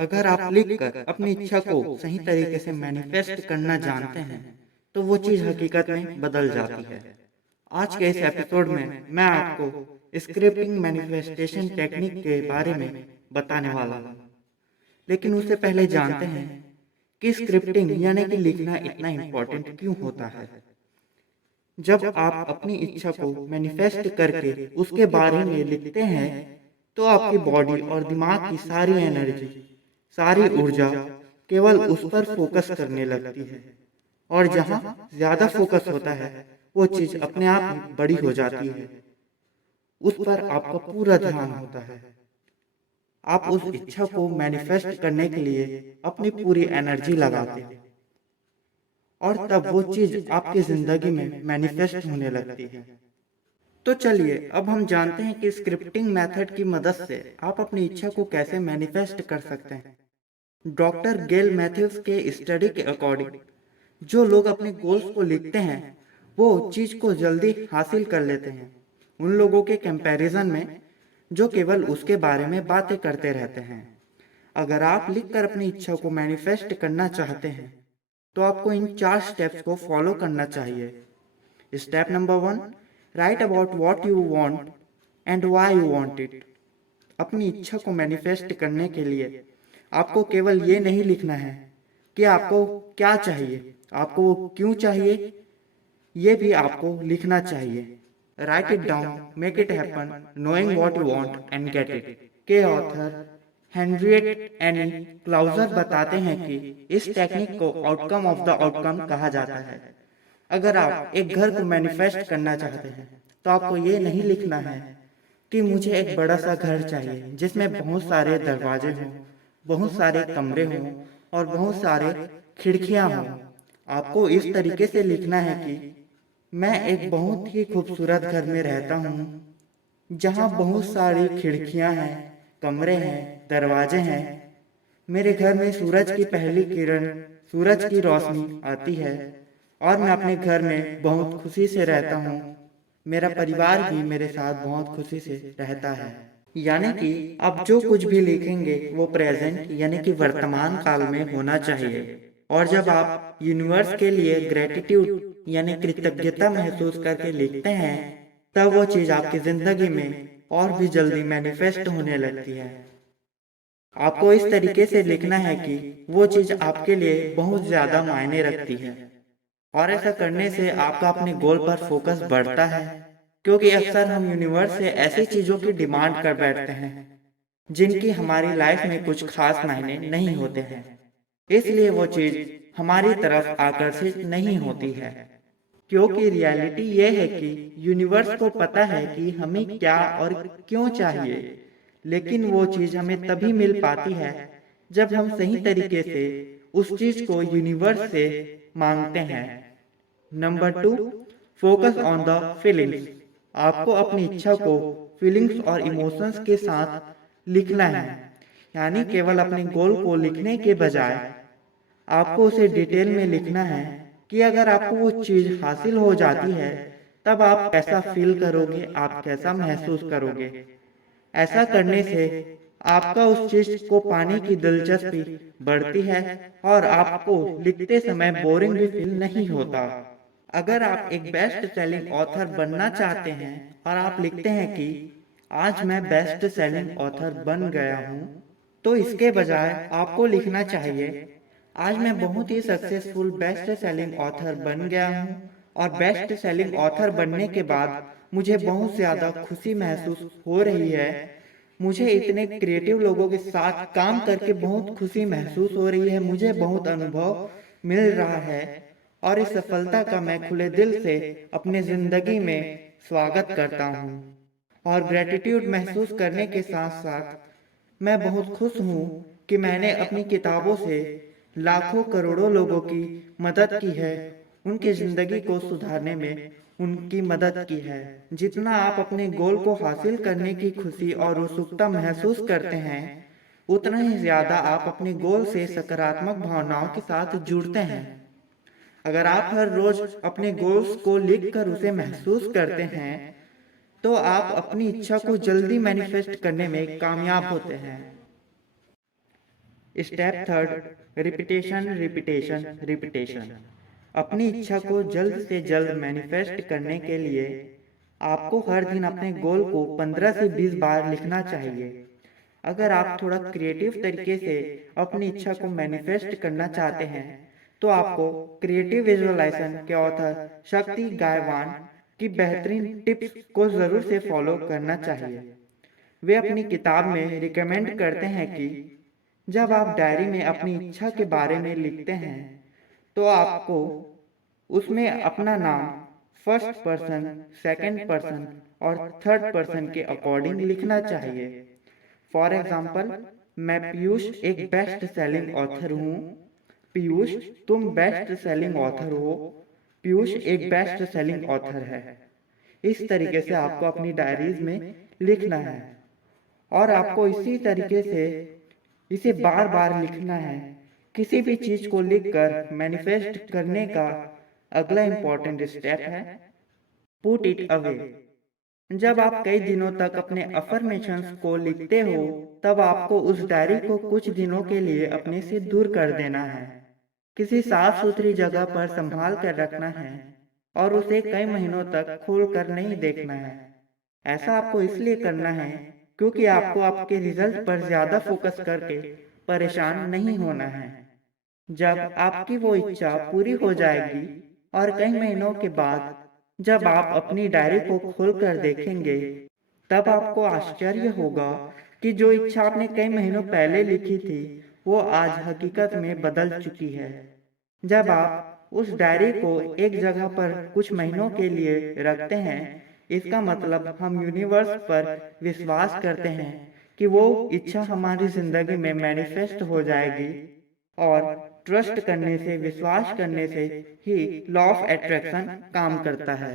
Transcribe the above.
अगर आप लिख कर अपनी इच्छा को सही तरीके से मैनिफेस्ट करना जानते हैं तो वो चीज़ हकीकत में बदल जाती है। आज के इस एपिसोड में मैं आपको स्क्रिप्टिंग मैनिफेस्टेशन टेक्निक के बारे में बताने वाला हूँ। लेकिन उससे पहले जानते हैं कि स्क्रिप्टिंग यानी कि लिखना इतना इम्पोर्टेंट क्यों होता है। जब आप अपनी इच्छा को मैनिफेस्ट करके उसके बारे में लिखते हैं तो आपकी बॉडी और दिमाग की सारी एनर्जी, सारी ऊर्जा केवल उस पर फोकस करने लगती है। और जहाँ ज्यादा फोकस होता है वो चीज अपने आप ही बड़ी हो जाती है। उस पर आपका पूरा ध्यान होता है। आप उस इच्छा को मैनिफेस्ट करने के लिए अपनी पूरी एनर्जी लगाते हैं और तब वो चीज आपकी जिंदगी में मैनिफेस्ट होने लगती है। तो चलिए अब हम जानते हैं कि स्क्रिप्टिंग मेथड की मदद से आप अपनी इच्छा को कैसे मैनिफेस्ट कर सकते हैं। डॉक्टर गेल मैथ्यूज के स्टडी के अकॉर्डिंग जो लोग अपने गोल्स को लिखते हैं वो चीज को जल्दी हासिल कर लेते हैं उन लोगों के कंपैरिजन में जो केवल उसके बारे में बातें करते रहते हैं। अगर आप लिखकर अपनी इच्छा को मैनिफेस्ट करना चाहते हैं तो आपको इन 4 स्टेप्स को फॉलो करना चाहिए। Step number 1, right about what you want and why you want it. अपनी इच्छा को मैनिफेस्ट करने के लिए आपको केवल ये नहीं लिखना है कि आपको क्या चाहिए, आपको वो क्यों चाहिए ये भी आपको लिखना चाहिए। Right it down, make it happen, knowing what you want and get it के ऑथर हेनरिएट एनी क्लाउजर बताते हैं कि इस टेक्निक को आउटकम ऑफ द आउटकम कहा जाता है। अगर आप एक घर को मैनिफेस्ट करना चाहते हैं तो आपको ये नहीं लिखना है कि मुझे एक बड़ा सा घर चाहिए जिसमें बहुत सारे दरवाजे हों, बहुत सारे कमरे हों और बहुत सारे खिड़कियां हों। आपको इस तरीके से लिखना है कि मैं एक बहुत ही खूबसूरत घर में रहता हूँ जहाँ बहुत सारी खिड़कियां हैं, कमरे हैं, दरवाजे हैं। मेरे घर में सूरज की पहली किरण, सूरज की रोशनी आती है और मैं अपने घर में बहुत खुशी से रहता हूँ। मेरा परिवार भी मेरे साथ बहुत खुशी से रहता है। यानी कि आप जो कुछ भी लिखेंगे वो प्रेजेंट यानी कि वर्तमान काल में होना चाहिए। और जब आप यूनिवर्स के लिए ग्रेटिट्यूड यानी कृतज्ञता महसूस करके लिखते हैं तब वो चीज आपकी जिंदगी में और भी जल्दी मैनिफेस्ट होने लगती है। आपको इस तरीके से लिखना है कि वो चीज आपके लिए बहुत ज्यादा मायने रखती है और ऐसा करने से आपका अपने गोल पर फोकस बढ़ता है। क्योंकि अक्सर हम यूनिवर्स से ऐसी चीजों की डिमांड कर बैठते हैं जिनकी हमारी लाइफ में कुछ खास मायने नहीं होते हैं, इसलिए वो चीज हमारी तरफ आकर्षित नहीं होती है। क्योंकि रियलिटी ये है कि यूनिवर्स को पता है कि हमें क्या और क्यों चाहिए, लेकिन वो चीज हमें तभी मिल पाती है जब हम सही तरीके से उस चीज को यूनिवर्स से मांगते हैं। Number 2, focus on the feelings. आपको अपनी इच्छा को फीलिंग्स और इमोशंस के साथ लिखना है। यानी केवल अपने गोल को लिखने के बजाय आपको उसे डिटेल में लिखना है कि अगर आपको वो चीज हासिल हो जाती है तब आप कैसा फील करोगे, आप कैसा महसूस करोगे। ऐसा करने से आपका उस चीज को पाने की दिलचस्पी बढ़ती है और आपको लिखते समय बोरिंग भी फील नहीं होता। अगर आप एक बेस्ट सेलिंग ऑथर बनना चाहते हैं और आप लिखते हैं कि आज मैं बेस्ट सेलिंग ऑथर बन गया हूँ, तो इसके बजाय आपको लिखना चाहिए आज मैं बहुत ही सक्सेसफुल बेस्ट सेलिंग ऑथर बन गया हूँ और बेस्ट सेलिंग ऑथर बनने के बाद मुझे बहुत ज़्यादा खुशी महसूस हो रही है। मुझे इतने क्रिएटिव लोगों के साथ काम करके बहुत खुशी महसूस हो रही है, मुझे बहुत अनुभव मिल रहा है और इस सफलता का मैं खुले दिल से अपने ज़िंदगी में स्वागत करता हूँ। और ग्रेटिट्यूड महसूस करने के साथ साथ मैं बहुत खुश हूँ कि मैंने अपनी किताबों से लाखों करोड़ों लोगों की मदद की है, उनकी ज़िंदगी को सुधारने में उनकी मदद की है। जितना आप अपने गोल को हासिल करने की खुशी और उत्सुकता महसूस करते हैं उतना ही ज़्यादा आप अपने गोल से सकारात्मक भावनाओं के साथ जुड़ते हैं। अगर आप हर रोज अपने गोल्स को लिखकर उसे महसूस करते हैं तो आप अपनी इच्छा को जल्दी मैनिफेस्ट करने में कामयाब होते हैं। Step third, repetition repetition repetition. अपनी इच्छा को जल्द से जल्द मैनिफेस्ट करने के लिए आपको हर दिन अपने गोल को 15 से 20 बार लिखना चाहिए। अगर आप थोड़ा क्रिएटिव तरीके से अपनी इच्छा को मैनिफेस्ट करना चाहते हैं तो आपको क्रिएटिव विजुअलाइजेशन के ऑथर शक्ति गायकवाड़ की बेहतरीन टिप्स को जरूर से फॉलो करना चाहिए। वे अपनी किताब में रिकमेंड करते हैं कि जब आप डायरी में अपनी इच्छा के बारे में लिखते हैं तो आपको उसमें अपना नाम फर्स्ट पर्सन, सेकंड पर्सन और थर्ड पर्सन के अकॉर्डिंग लिखना चाहिए। फॉर एग्जाम्पल, मैं पीयूष एक बेस्ट सेलिंग ऑथर हूँ। पीयूष तुम बेस्ट सेलिंग ऑथर हो। पीयूष एक बेस्ट सेलिंग ऑथर है। इस तरीके से आपको अपनी डायरीज में लिखना है और आपको इसी तरीके से इसे बार बार लिखना है। किसी भी चीज को लिखकर मैनिफेस्ट करने का अगला इंपॉर्टेंट स्टेप है पुट इट अवे। जब आप कई दिनों तक अपने अफर्मेशंस को लिखते हो तब आपको उस डायरी को कुछ दिनों के लिए अपने से दूर कर देना है। किसी साफ सुथरी जगह पर संभाल कर रखना है और उसे कई महीनों तक खोल कर नहीं देखना है। ऐसा आपको इसलिए करना है क्योंकि आपको आपके रिजल्ट पर ज्यादा फोकस करके परेशान नहीं होना है। जब आपकी वो इच्छा पूरी हो जाएगी और कई महीनों के बाद जब आप अपनी डायरी को खोलकर देखेंगे तब आपको आश्चर्य होगा कि जो इच्छा आपने कई महीनों पहले लिखी थी वो आज हकीकत में बदल चुकी है। जब आप उस डायरी को एक जगह पर कुछ महीनों के लिए रखते हैं इसका मतलब हम यूनिवर्स पर विश्वास करते हैं कि वो इच्छा हमारी जिंदगी में मैनिफेस्ट हो जाएगी। और ट्रस्ट करने से, विश्वास करने से ही लॉ ऑफ अट्रैक्शन काम करता है।